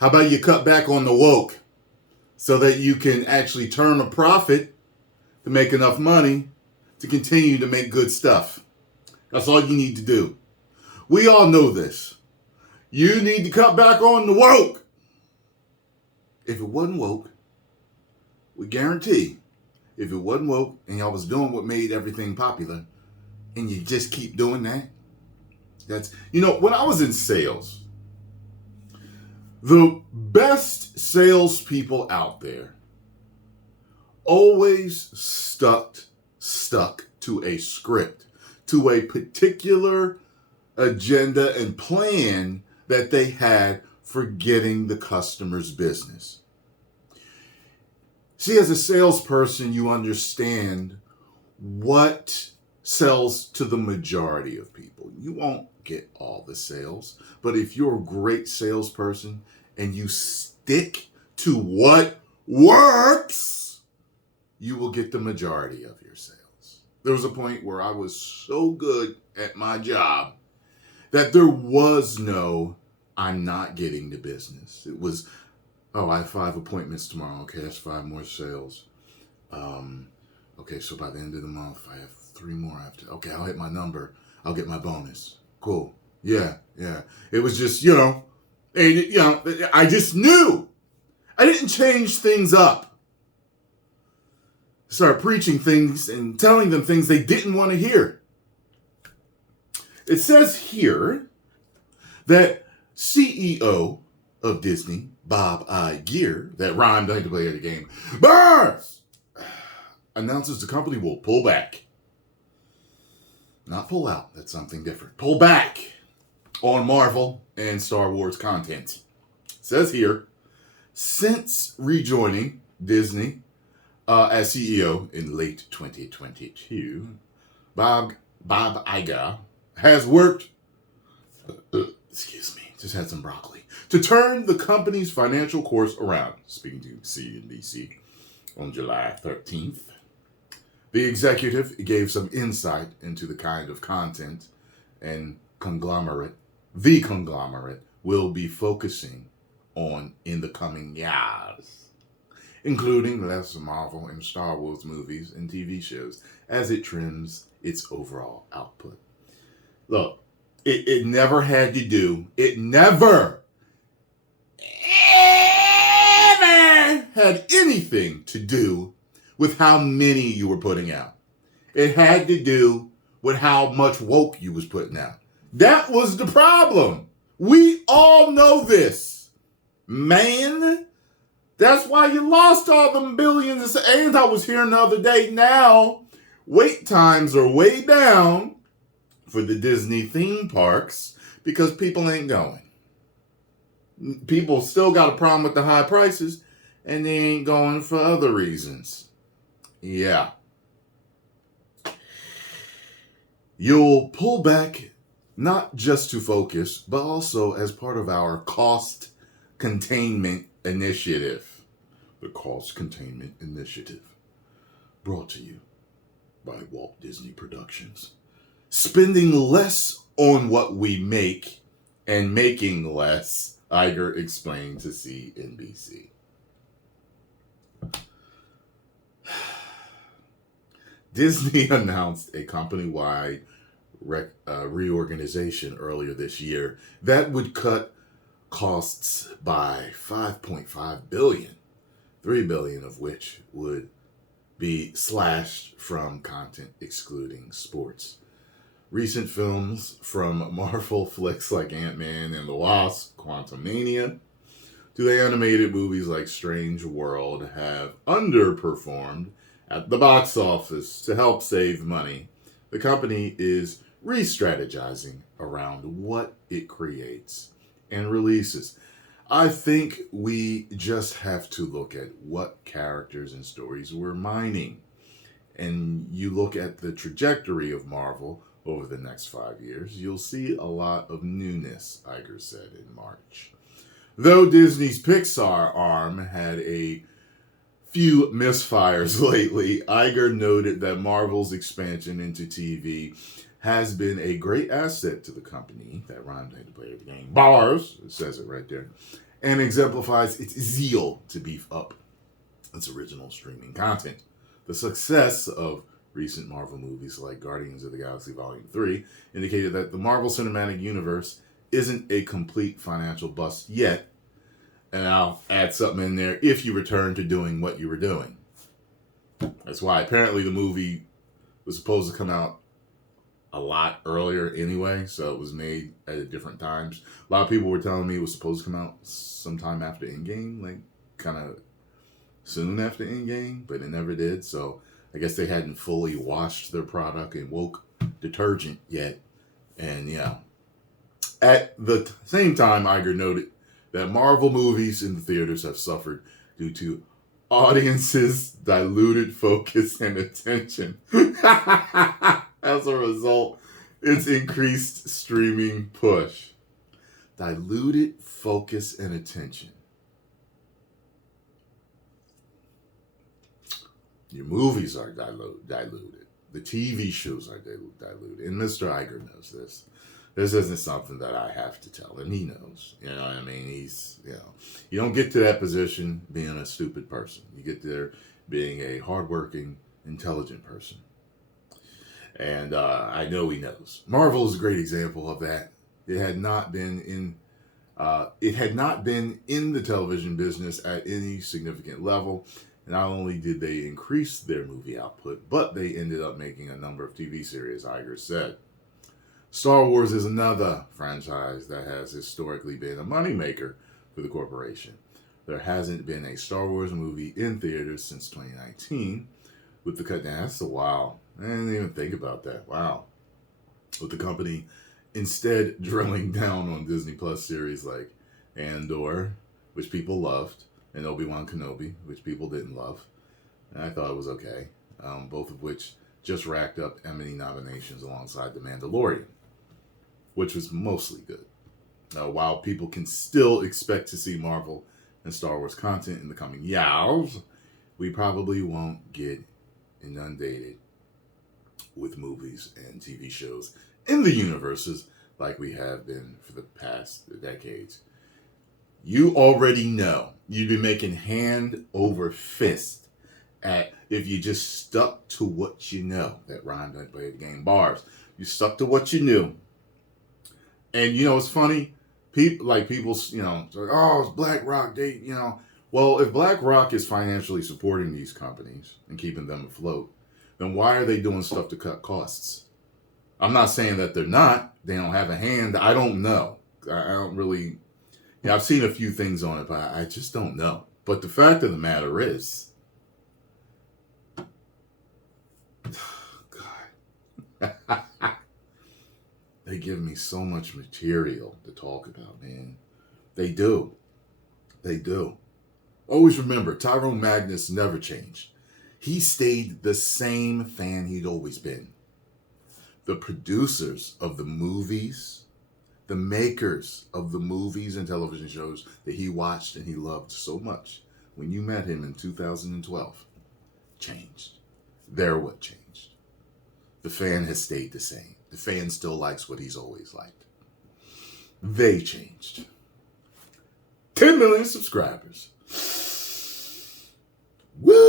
How about you cut back on the woke so that you can actually turn a profit to make enough money to continue to make good stuff? That's all you need to do. We all know this. You need to cut back on the woke. If it wasn't woke, we guarantee, if it wasn't woke and y'all was doing what made everything popular, and you just keep doing that, that's, when I was in sales, the best salespeople out there always stuck to a script, to a particular agenda and plan that they had for getting the customer's business. See, as a salesperson, you understand what sells to the majority of people. You won't get all the sales, but if you're a great salesperson and you stick to what works, you will get the majority of your sales. There was a point where I was so good at my job that there was no, I'm not getting the business. It was, I have 5 appointments tomorrow. Okay, that's 5 more sales. Okay, so by the end of the month, I have 3 more. Okay, I'll hit my number. I'll get my bonus. Cool. Yeah. It was just, I just knew. I didn't change things up. Start preaching things and telling them things they didn't want to hear. It says here that CEO of Disney, Bob Iger, that rhymed, I had to play the game, Burns, announces the company will pull back. Not pull out, that's something different. Pull back on Marvel and Star Wars content. It says here, since rejoining Disney as CEO in late 2022, Bob Iger has worked, just had some broccoli, to turn the company's financial course around. Speaking to CNBC on July 13th, the executive gave some insight into the kind of content and the conglomerate will be focusing on in the coming years, including less Marvel and Star Wars movies and TV shows as it trims its overall output. Look, it never had to do, it never, ever had anything to do with how many you were putting out. It had to do with how much woke you was putting out. That was the problem. We all know this. Man, that's why you lost all them billions. And I was hearing the other day, now wait times are way down for the Disney theme parks because people ain't going. People still got a problem with the high prices and they ain't going for other reasons. Yeah. You'll pull back not just to focus, but also as part of our cost containment initiative. The Cost Containment Initiative, brought to you by Walt Disney Productions. Spending less on what we make and making less, Iger explained to CNBC. Disney announced a company-wide reorganization earlier this year that would cut costs by $5.5 billion, $3 billion of which would be slashed from content excluding sports. Recent films from Marvel flicks like Ant-Man and the Wasp, Quantumania, to the animated movies like Strange World have underperformed at the box office. To help save money, the company is re-strategizing around what it creates and releases. I think we just have to look at what characters and stories we're mining. And you look at the trajectory of Marvel over the next 5 years, you'll see a lot of newness, Iger said in March. Though Disney's Pixar arm had a few misfires lately, Iger noted that Marvel's expansion into TV has been a great asset to the company. That rhymed, I had to play the game. Bars, it says it right there. and exemplifies its zeal to beef up its original streaming content. The success of recent Marvel movies like Guardians of the Galaxy Volume 3 indicated that the Marvel Cinematic Universe isn't a complete financial bust yet, and I'll add something in there if you return to doing what you were doing. That's why apparently the movie was supposed to come out a lot earlier anyway, so it was made at different times. A lot of people were telling me it was supposed to come out sometime after Endgame, like kind of soon after Endgame, but it never did. So I guess they hadn't fully washed their product in woke detergent yet. And yeah, at the same time, Iger noted that Marvel movies in the theaters have suffered due to audiences' diluted focus and attention. As a result, its increased streaming push. Diluted focus and attention. Your movies are diluted. The TV shows are diluted. And Mr. Iger knows this. This isn't something that I have to tell him. He knows. You know what I mean? You don't get to that position being a stupid person. You get there being a hardworking, intelligent person. And I know he knows. Marvel is a great example of that. It had not been in the television business at any significant level. Not only did they increase their movie output, but they ended up making a number of TV series, Iger said. Star Wars is another franchise that has historically been a moneymaker for the corporation. There hasn't been a Star Wars movie in theaters since 2019. With the cut down, that's a while. I didn't even think about that. Wow. With the company instead drilling down on Disney Plus series like Andor, which people loved, and Obi-Wan Kenobi, which people didn't love. And I thought it was okay. Both of which just racked up Emmy nominations alongside The Mandalorian, which was mostly good. While people can still expect to see Marvel and Star Wars content in the coming years, we probably won't get inundated with movies and TV shows in the universes like we have been for the past decades. You already know you'd be making hand over fist at if you just stuck to what you know. That rhymed, I played the game bars. You stuck to what you knew. And it's funny, people, oh, it's BlackRock. Well, if BlackRock is financially supporting these companies and keeping them afloat, then why are they doing stuff to cut costs? I'm not saying that they're not. They don't have a hand. I don't know. I don't really. I've seen a few things on it, but I just don't know. But the fact of the matter is, God, they give me so much material to talk about, man. They do. They do. Always remember, Tyrone Magnus never changed. He stayed the same fan he'd always been. The producers of the movies, the makers of the movies and television shows that he watched and he loved so much, when you met him in 2012, changed. They're what changed. The fan has stayed the same. The fan still likes what he's always liked. They changed. 10 million subscribers. Woo!